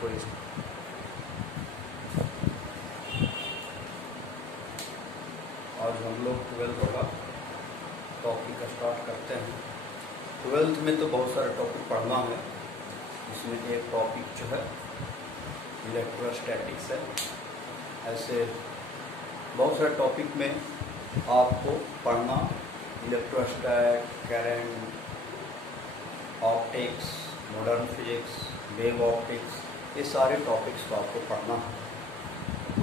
कोई आज हम लोग 12th का टॉपिक स्टार्ट करते हैं। 12th में तो बहुत सारे टॉपिक पढ़ना है। इसमें एक टॉपिक जो है इलेक्ट्रोस्टैटिक्स है। ऐसे बहुत सारे टॉपिक में आपको पढ़ना electrostat, current, optics, modern physics, wave optics, ये सारे टॉपिक्स को आपको पढ़ना है।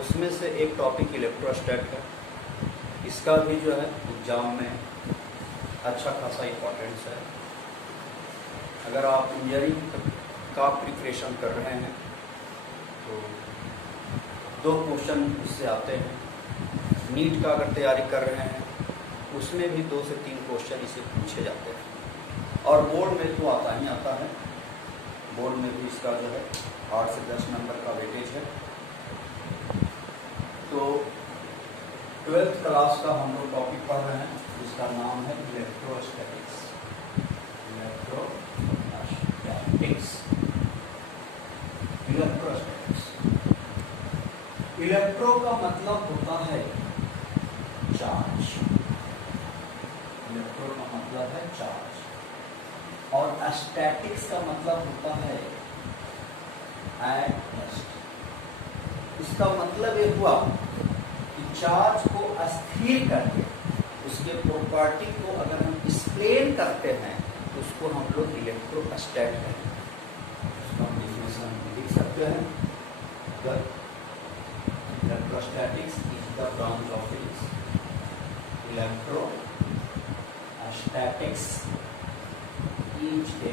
उसमें से एक टॉपिक इलेक्ट्रोस्टैट है। इसका भी जो है एग्जाम में अच्छा खासा इम्पोर्टेंस है। अगर आप इंजीनियरिंग का प्रिपरेशन कर रहे हैं तो 2 क्वेश्चन इससे आते हैं। नीट का अगर तैयारी कर रहे हैं उसमें भी 2 से 3 क्वेश्चन इसे पूछे जाते हैं। और बोर्ड में तो आता ही आता है। बोर्ड में भी इसका जो है 8 से 10 नंबर का वेटेज है। तो 12th क्लास का हम लोग टॉपिक पढ़ रहे हैं जिसका नाम है इलेक्ट्रोस्टैटिक्स। इलेक्ट्रो का मतलब होता है चार्ज। इलेक्ट्रो का मतलब है चार्ज। और स्टैटिक्स का मतलब होता है एट रेस्ट। इसका मतलब ये हुआ कि चार्ज को अस्थिर करके उसके प्रॉपर्टी को अगर हम एक्सप्लेन करते हैं तो उसको हम लोग इलेक्ट्रोस्टैट कहते हैं। उसका डेफिनेशन लिख सकते हैं। Electrostatics is the branch of physics. Electrostatics is a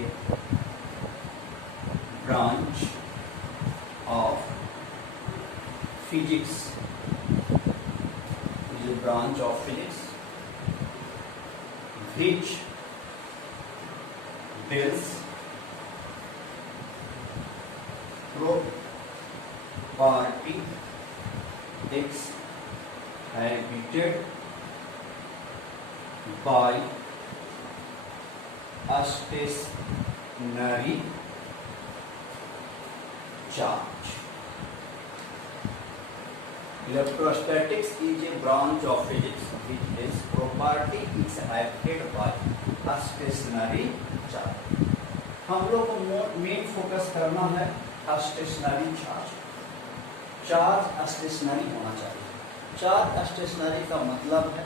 branch of physics. Is a branch of physics which deals property exhibited by stationary charge. Electrostatics is a branch of physics which is property exhibited by stationary charge. हम लोग को main focus करना है stationery charge. Charge stationery होना चाहिए। Charge stationery का मतलब है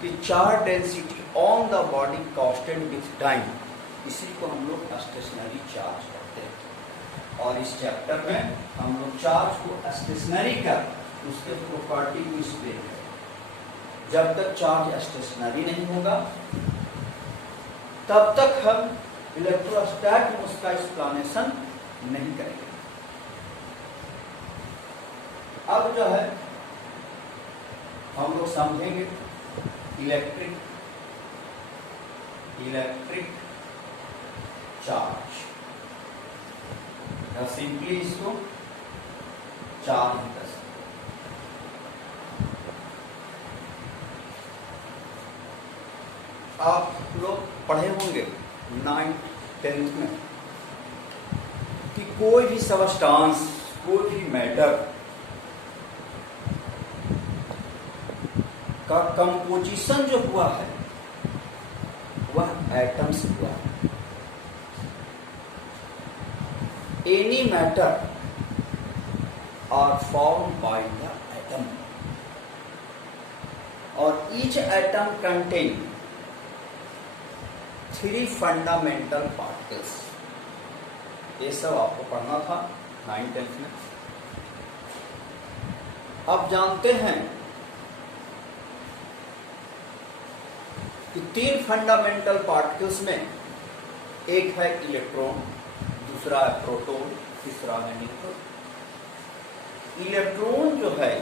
कि charge density on the body constant with time, इसी को हम लोग स्टेशनरी चार्ज कहते हैं। और इस चैप्टर में हम लोग चार्ज को स्टेशनरी कर उसके प्रॉपर्टी को एक्सप्लेन करें। जब तक चार्ज स्टेशनरी नहीं होगा तब तक हम इलेक्ट्रोस्टैट में उसका एक्सप्लेनेशन नहीं करेंगे। अब जो है हम लोग समझेंगे इलेक्ट्रिक चार्ज। सिंपली इसको चार्ज कर सकते। आप लोग पढ़े होंगे 9th 10th में कि कोई भी सबस्टांस, कोई भी मैटर का कंपोजिशन जो हुआ है वह एटम से हुआ है। Any matter are form by the atom और each atom contain 3 fundamental particles. ये सब आपको पढ़ना था 9th 10th में। अब जानते हैं कि 3 फंडामेंटल पार्टिकल्स में एक है इलेक्ट्रॉन, दूसरा है प्रोटॉन, तीसरा है न्यूट्रॉन। इलेक्ट्रॉन जो है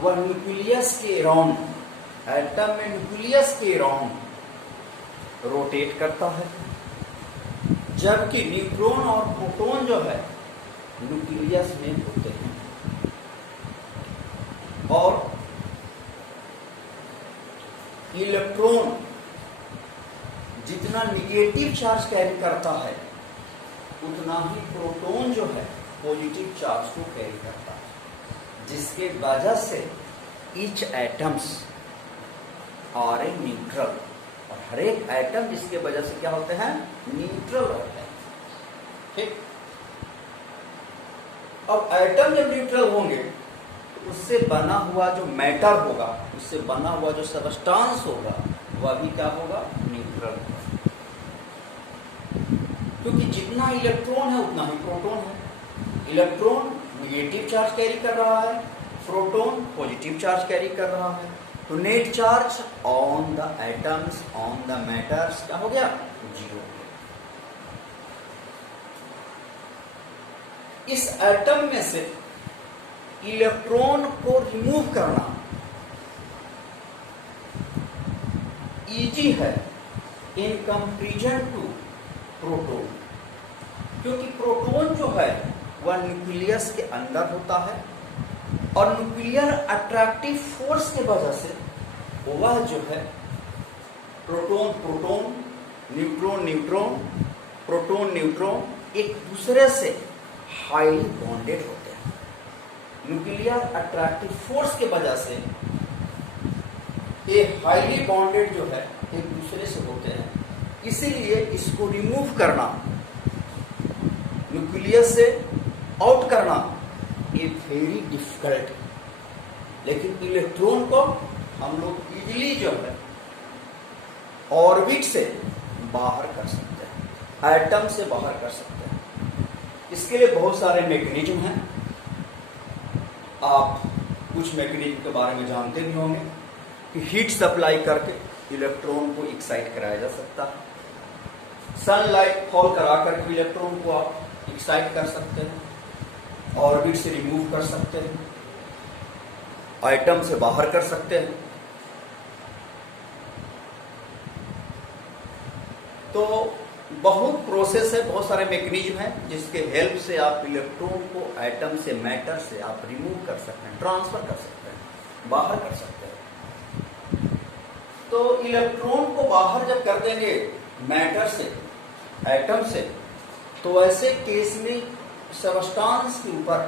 वह न्यूक्लियस के अराउंड, एटम में न्यूक्लियस के अराउंड रोटेट करता है, जबकि न्यूट्रॉन और प्रोटॉन जो है न्यूक्लियस में होते हैं। और इलेक्ट्रॉन जितना निगेटिव चार्ज कैरी करता है उतना ही प्रोटॉन जो है पॉजिटिव चार्ज को कैरी करता है, जिसके वजह से each atoms are a neutral, और हर एक एटम जिसके वजह से क्या होते हैं, न्यूट्रल होते हैं। ठीक, अब एटम जब न्यूट्रल होंगे तो उससे बना हुआ जो मैटर होगा, उससे बना हुआ जो सबस्टांस होगा, वह भी क्या होगा, न्यूट्रल होगा। क्योंकि जितना इलेक्ट्रॉन है उतना ही प्रोटॉन है। इलेक्ट्रॉन नेगेटिव चार्ज कैरी कर रहा है, प्रोटॉन पॉजिटिव चार्ज कैरी कर रहा है, तो net charge on the atoms on the matters क्या हो गया, जीरो। इस एटम में से इलेक्ट्रॉन को रिमूव करना इजी है इन कंपैरिजन टू प्रोटॉन, क्योंकि प्रोटॉन जो है वह न्यूक्लियस के अंदर होता है, और न्यूक्लियर अट्रैक्टिव फोर्स के वजह से वह जो है proton proton, neutron neutron, proton neutron एक दूसरे से हाईली बॉन्डेड होते हैं। न्यूक्लियर अट्रैक्टिव फोर्स के वजह से ये हाईली बॉन्डेड जो है एक दूसरे से होते हैं, इसीलिए इसको रिमूव करना, न्यूक्लियस से आउट करना ये वेरी डिफिकल्ट है। लेकिन इलेक्ट्रॉन को हम लोग इजीली जो है ऑर्बिट से बाहर कर सकते हैं, एटम से बाहर कर सकते हैं। इसके लिए बहुत सारे मैकेनिज्म हैं, आप कुछ मैकेनिज्म के बारे में जानते भी होंगे कि हीट सप्लाई करके इलेक्ट्रॉन को एक्साइट कराया जा सकता है, सनलाइट फॉल करा करके इलेक्ट्रॉन को आप एक्साइट कर सकते हैं, ऑर्बिट से रिमूव कर सकते हैं, एटम से बाहर कर सकते हैं। तो बहुत प्रोसेस है, बहुत सारे मैकेनिज्म हैं जिसके हेल्प से आप इलेक्ट्रॉन को एटम से, मैटर से आप रिमूव कर सकते हैं, ट्रांसफर कर सकते हैं, बाहर कर सकते हैं। तो इलेक्ट्रॉन को बाहर जब कर देंगे मैटर से, एटम से, तो ऐसे केस में सबस्टांस के ऊपर,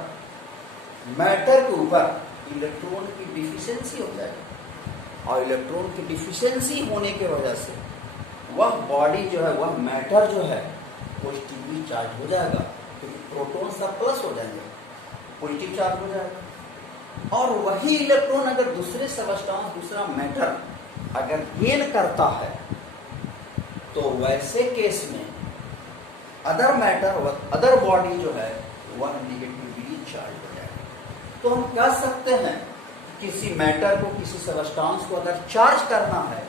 मैटर के ऊपर इलेक्ट्रॉन की डिफिशियंसी हो जाएगी, और इलेक्ट्रॉन की डिफिशियंसी होने की वजह से वह बॉडी जो है, वह मैटर जो है पॉजिटिवली चार्ज हो जाएगा, क्योंकि प्रोटॉन सब प्लस हो जाएंगे, पॉजिटिव चार्ज हो जाएगा। और वही इलेक्ट्रॉन अगर दूसरे सबस्टांस, दूसरा मैटर अगर गेन करता है, तो वैसे केस में अदर मैटर, अदर बॉडी जो है वह निगेटिवली चार्ज हो जाएगा। तो हम कह सकते हैं किसी मैटर को, किसी सबस्टांस को अगर चार्ज करना है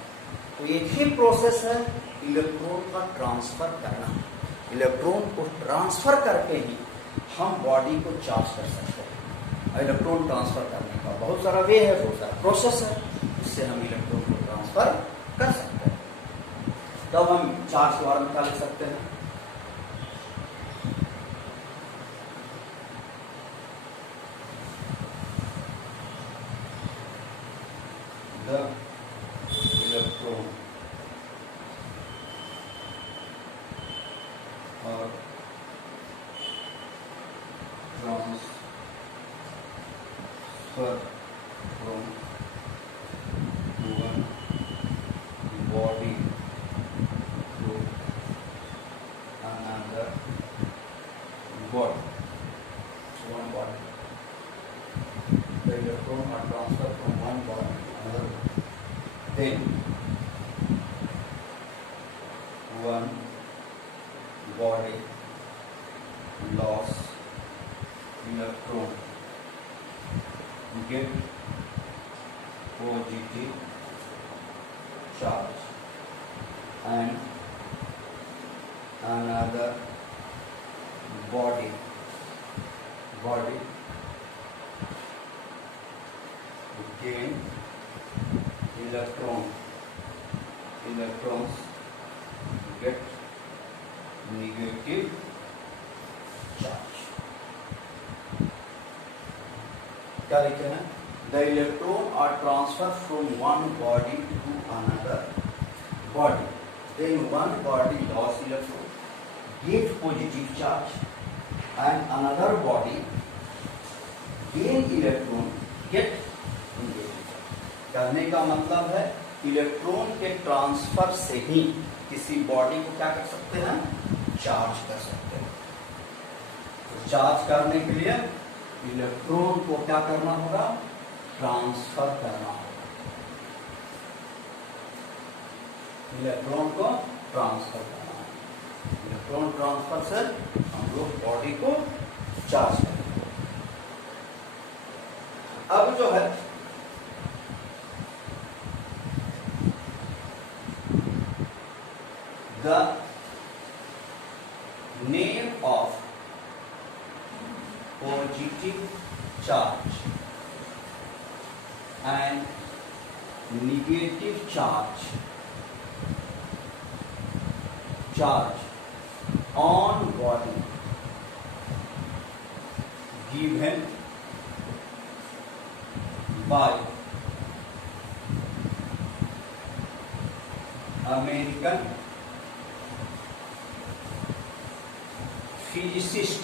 तो एक ही प्रोसेस है इलेक्ट्रॉन का ट्रांसफर करना। इलेक्ट्रॉन को ट्रांसफर करके ही हम बॉडी को चार्ज कर सकते हैं। इलेक्ट्रॉन ट्रांसफर करने का बहुत सारा वे है, बहुत सारा प्रोसेस है, इससे हम इलेक्ट्रॉन को ट्रांसफर कर सकते हैं। तब हम चार्ज के बारे में क्या लिख सकते हैं, द इलेक्ट्रॉन और transfer from one body to another body, one body. The electron are transferred from one body to another. Then one body loss electron get positive charge and another body gain electrons get negative charge। क्या लिखे हैं, the electron are transferred from one body to another body, then one body loss electron get positive charge and another body gain electron get negative charge। कहने का मतलब है electron के transfer से ही किसी बॉडी को क्या कर सकते हैं, चार्ज कर सकते हैं। तो चार्ज करने के लिए इलेक्ट्रॉन को क्या करना होगा, ट्रांसफर करना होगा। इलेक्ट्रॉन को ट्रांसफर करना है। इलेक्ट्रॉन ट्रांसफर से हम लोग बॉडी को चार्ज करेंगे। अब जो है the name of positive charge and negative charge on body given by American physicist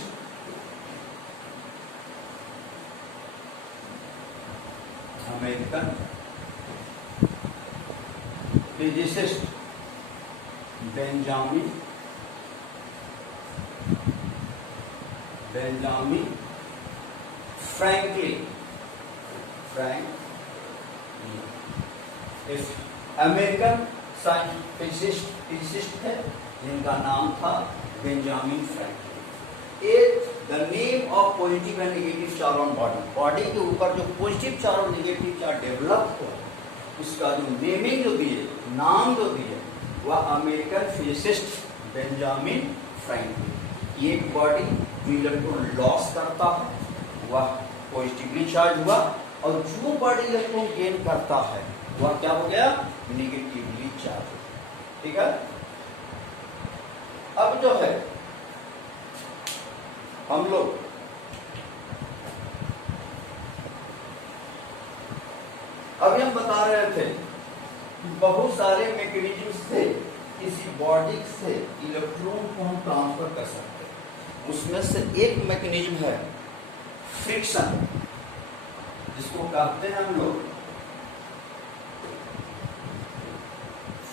Benjamin Franklin इस अमेरिकन फिजिसिस्ट है जिनका नाम था बेंजामिन फ्रैंकलिन। एक the name of positive and negative charge on body के ऊपर जो पॉजिटिव चार्ज और नेगेटिव चार्ज डेवलप हुआ उसका जो नेमिंग जो दिए, नाम जो दिए, वह अमेरिकन फिजिसिस्ट बेंजामिन फ्रैंकलिन। एक बॉडी जो इलेक्ट्रॉन लॉस करता है वह पॉजिटिवली चार्ज हुआ और जो बॉडी इलेक्ट्रॉन गेन करता है वह क्या हो गया, नेगेटिवली चार्ज। ठीक है। अब जो है हम लोग अभी हम बता रहे थे कि बहुत सारे मैकेनिज्म से किसी बॉडी से इलेक्ट्रॉन को हम ट्रांसफर कर सकते हैं। उसमें से एक मैकेनिज्म है फ्रिक्शन, जिसको कहते हैं हम लोग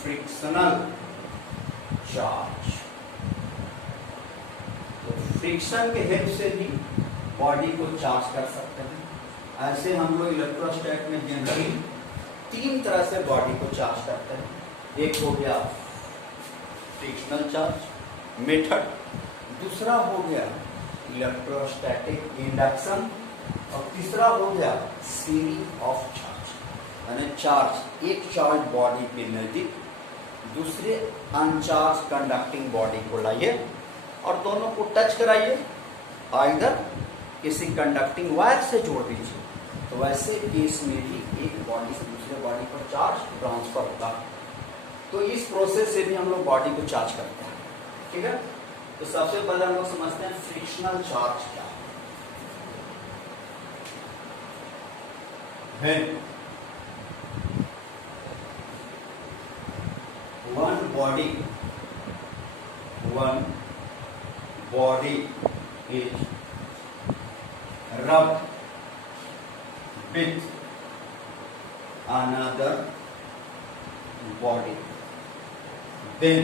फ्रिक्शनल चार्ज। तो फ्रिक्शन के हेल्प से भी बॉडी को चार्ज कर सकते हैं। ऐसे हम लोग इलेक्ट्रोस्टैट में जनरली 3 तरह से बॉडी को चार्ज करते हैं। एक हो गया फ्रिक्शनल चार्ज मेथड, दूसरा हो गया इलेक्ट्रोस्टैटिक इंडक्शन और तीसरा हो गया सीरीज ऑफ चार्ज। यानी चार्ज, एक चार्ज बॉडी के नजदीक दूसरे अनचार्ज कंडक्टिंग बॉडी को लाइए और दोनों को टच कराइए, आइदर किसी कंडक्टिंग वायर से जोड़ दीजिए। तो वैसे केस में भी एक बॉडी से दूसरे बॉडी पर चार्ज ट्रांसफर होता है। तो इस प्रोसेस से भी हम लोग बॉडी को चार्ज करते हैं। ठीक है। तो सबसे पहले हम लोग समझते हैं फ्रिक्शनल चार्ज क्या है। One body is rubbed with another body, then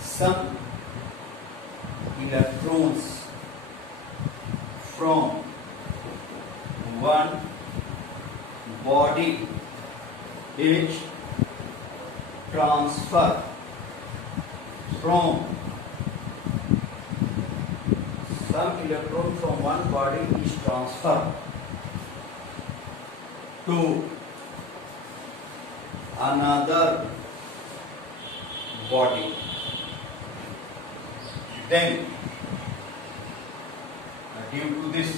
some electrons from one body is transferred from some electron from one body is transferred to another body. Then due to this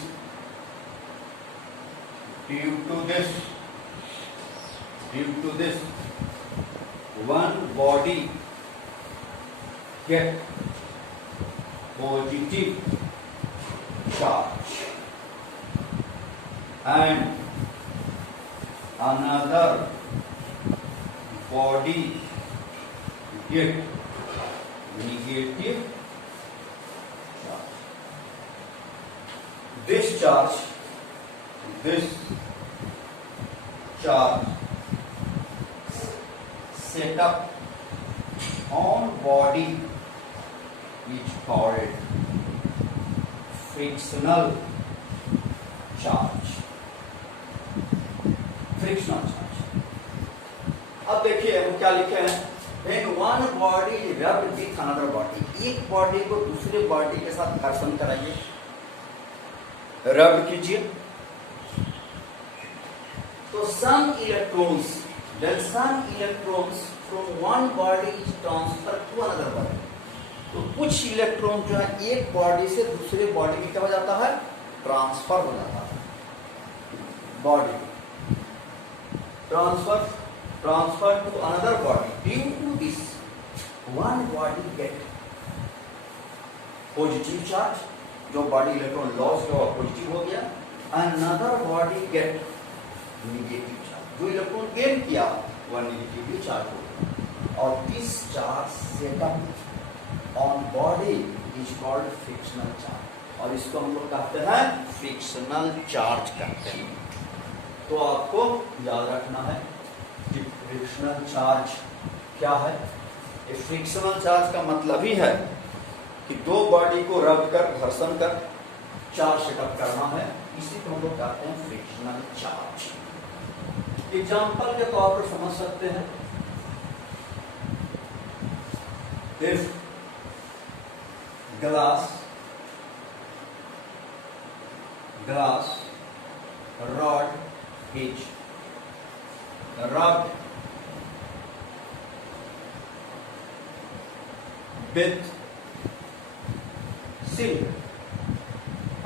one body get positive charge and another body get negative charge. This charge set up on body is called frictional charge. Frictional charge. अब देखिए हम क्या लिखे हैं, when one body rubbed with another body, एक body को दूसरे body के साथ घर्षण कराइए, रब कीजिए, तो some electrons from one body is transferred to another body, तो कुछ इलेक्ट्रॉन जो है एक बॉडी से दूसरे बॉडी में क्या हो जाता है, ट्रांसफर हो जाता है, body transfer to another body. Due to this, one body get positive charge, जो बॉडी इलेक्ट्रॉन लॉस हुआ पॉजिटिव हो गया, another body get negative charge, जो इलेक्ट्रॉन गेन किया वह नेगेटिवली चार्ज हो गया, और this charge set up on body is called frictional charge, और इसको हम लोग कहते हैं फ्रिक्शनल चार्ज कहते हैं। तो आपको याद रखना है कि फ्रिक्शनल चार्ज क्या है। ये फ्रिक्शनल चार्ज का मतलब ही है कि दो बॉडी को रब कर घर्षण कर चार्ज सेटअप करना है, इसी को हम लोग कहते हैं फ्रिक्शनल चार्ज। एग्जाम्पल के तौर पर समझ सकते हैं, if glass rod is rubbed with silk,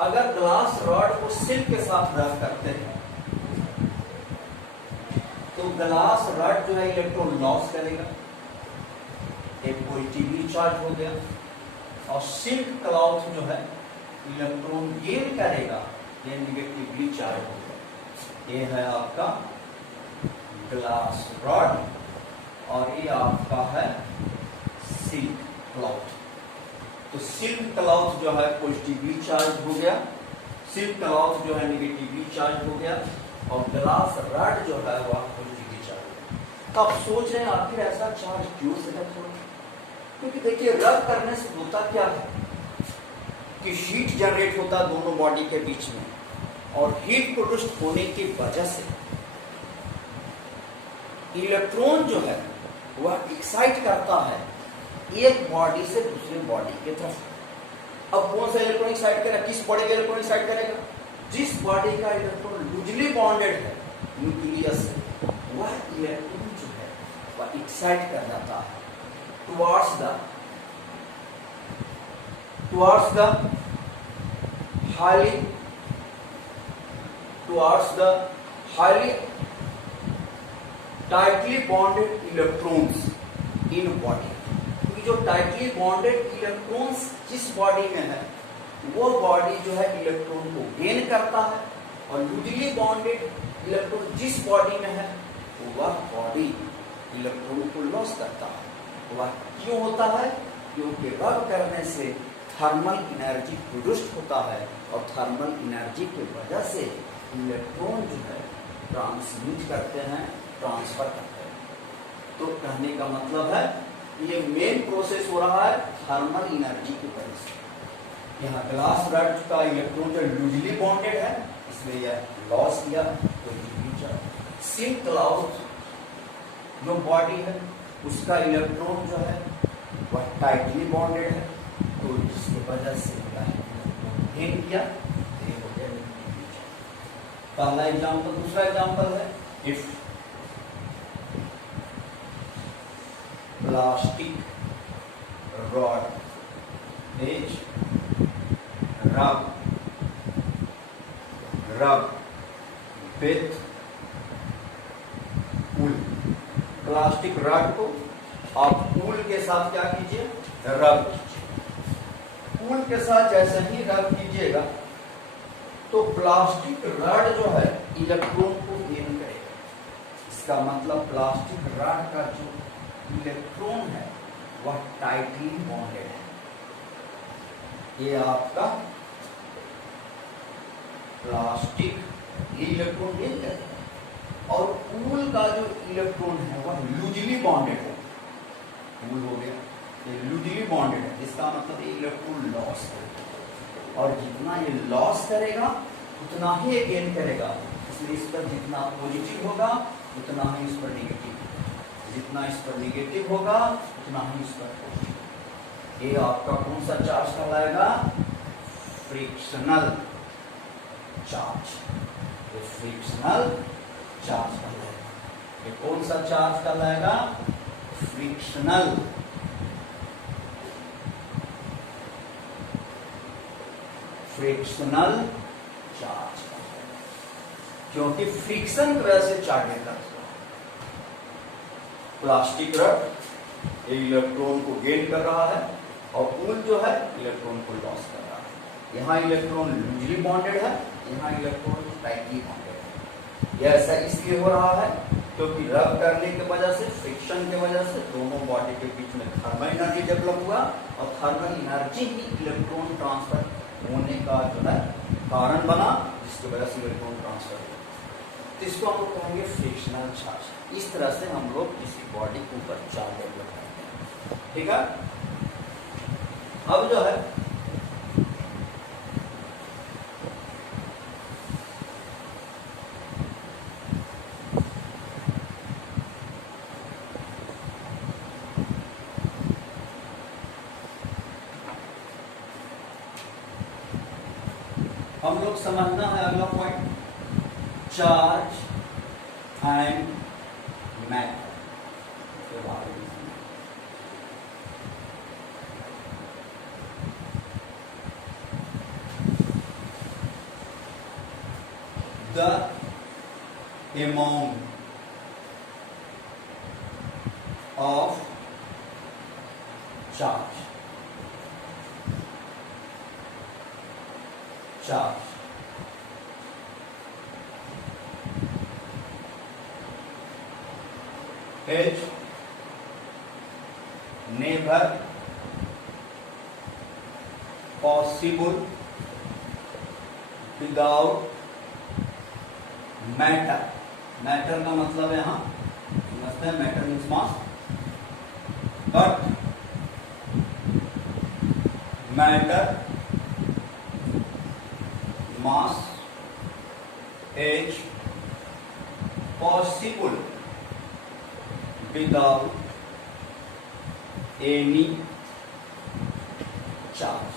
अगर ग्लास रॉड को सिल्क के साथ रब करते हैं तो ग्लास रॉड जो है इलेक्ट्रॉन लॉस करेगा, एक पॉजिटिवली चार्ज हो गया, और सिल्क क्लॉथ जो है इलेक्ट्रॉन गेन करेगा, ये निगेटिवली चार्ज हो गया। ये है आपका ग्लास रॉड और ये आपका है सिल्क क्लॉथ। तो सिल्क क्लॉथ जो है पॉजिटिवली चार्ज हो गया, सिल्क क्लॉथ जो है निगेटिवली चार्ज हो गया, और ग्लास रॉड जो है वह पॉजिटिवली चार्ज हो गया। तो आप सोच रहे हैं आखिर ऐसा चार्ज क्यों सेटअप हो, क्योंकि देखिए रब करने से होता क्या है कि हीट जनरेट होता है दोनों बॉडी के बीच में, और हीट प्रोड्यूस होने की वजह से इलेक्ट्रॉन जो है वह एक्साइट करता है एक बॉडी से दूसरे बॉडी की तरफ। अब कौन सा इलेक्ट्रॉन एक्साइट करेगा, किस बॉडी का इलेक्ट्रॉन एक्साइट करेगा, जिस बॉडी का इलेक्ट्रॉन लूजली बॉन्डेड है न्यूक्लियस से, वह इलेक्ट्रॉन जो है वह एक्साइट कर जाता है towards the highly tightly bonded electrons in body, क्योंकि जो टाइटली बॉन्डेड इलेक्ट्रॉन्स जिस बॉडी में है वो बॉडी जो है इलेक्ट्रॉन को गेन करता है, और लूजली बॉन्डेड इलेक्ट्रॉन जिस बॉडी में है वह बॉडी इलेक्ट्रॉन को लॉस करता है। वह क्यों होता है, क्योंकि रब करने से थर्मल एनर्जी प्रोड्यूस होता है, और थर्मल एनर्जी की वजह से इलेक्ट्रॉन जो है ट्रांसमिट करते हैं, ट्रांसफर करते हैं। तो कहने का मतलब है ये मेन प्रोसेस हो रहा है थर्मल एनर्जी की वजह से। यहाँ ग्लास रॉड का इलेक्ट्रॉन जो लूजली बॉन्डेड है इसलिए यह लॉस किया, तो सिल्क क्लॉथ जो बॉडी है उसका इलेक्ट्रॉन जो है वह टाइटली बॉन्डेड है, तो जिसकी वजह से गेन किया। पहला एग्जांपल। दूसरा एग्जांपल है, इफ प्लास्टिक रॉड इज रब विथ वूल, प्लास्टिक रॉड को आप वूल के साथ क्या कीजिए, रब कीजिए। वूल के साथ जैसे ही रब कीजिएगा तो प्लास्टिक रॉड जो है इलेक्ट्रॉन को गेन करेगा। इसका मतलब प्लास्टिक रॉड का जो इलेक्ट्रॉन है वह टाइटली बॉन्डेड है। ये आपका प्लास्टिक इलेक्ट्रॉन गेन करता है और कूल का जो इलेक्ट्रॉन है वह लूजली बॉन्डेड है। कूल हो गया, ये लूजली बॉन्डेड है, जिसका मतलब ये इलेक्ट्रॉन लॉस करेगा और जितना ये लॉस करेगा उतना ही ये गेन करेगा। इसलिए इस पर जितना पॉजिटिव होगा उतना ही इस पर नेगेटिव, जितना इस पर नेगेटिव होगा उतना ही इस पर पॉजिटिव। ये आपका कौन सा चार्ज कहलाएगा? Frictional charge. ये फ्रिक्शनल चार्ज कहलाएगा। ये कौन सा चार्ज कहलाएगा? फ्रिक्शनल। फ्रिक्शनल चार्ज, क्योंकि फ्रिक्शन की वजह से चार्ज करता है। प्लास्टिक रॉड ये इलेक्ट्रॉन को गेन कर रहा है और कूल जो है इलेक्ट्रॉन को लॉस कर रहा है। यहाँ इलेक्ट्रॉन लूजली बॉन्डेड है, यहाँ इलेक्ट्रॉन टाइटली बॉन्डेड है। यह ऐसा इसलिए हो रहा है क्योंकि रब करने की वजह से, फ्रिक्शन की वजह से दोनों बॉडी के बीच में थर्मल एनर्जी डेवलप हुआ और थर्मल एनर्जी ही इलेक्ट्रॉन ट्रांसफर होने का जो है कारण बना, जिसकी वजह से इलेक्ट्रॉन ट्रांसफर हुआ। तो इसको हम लोग कहेंगे फ्रिक्शनल चार्ज। इस तरह से हम लोग किसी बॉडी के ऊपर चार्ज डेवलप करते हैं। ठीक है, अब जो है हम लोग समझना है अगला पॉइंट, चार्ज एंड मैटर के बारे में। The amount of charge is never possible without matter. Matter का मतलब है यहाँ समझते हैं, matter means mass, but matter mass is possible without any charge.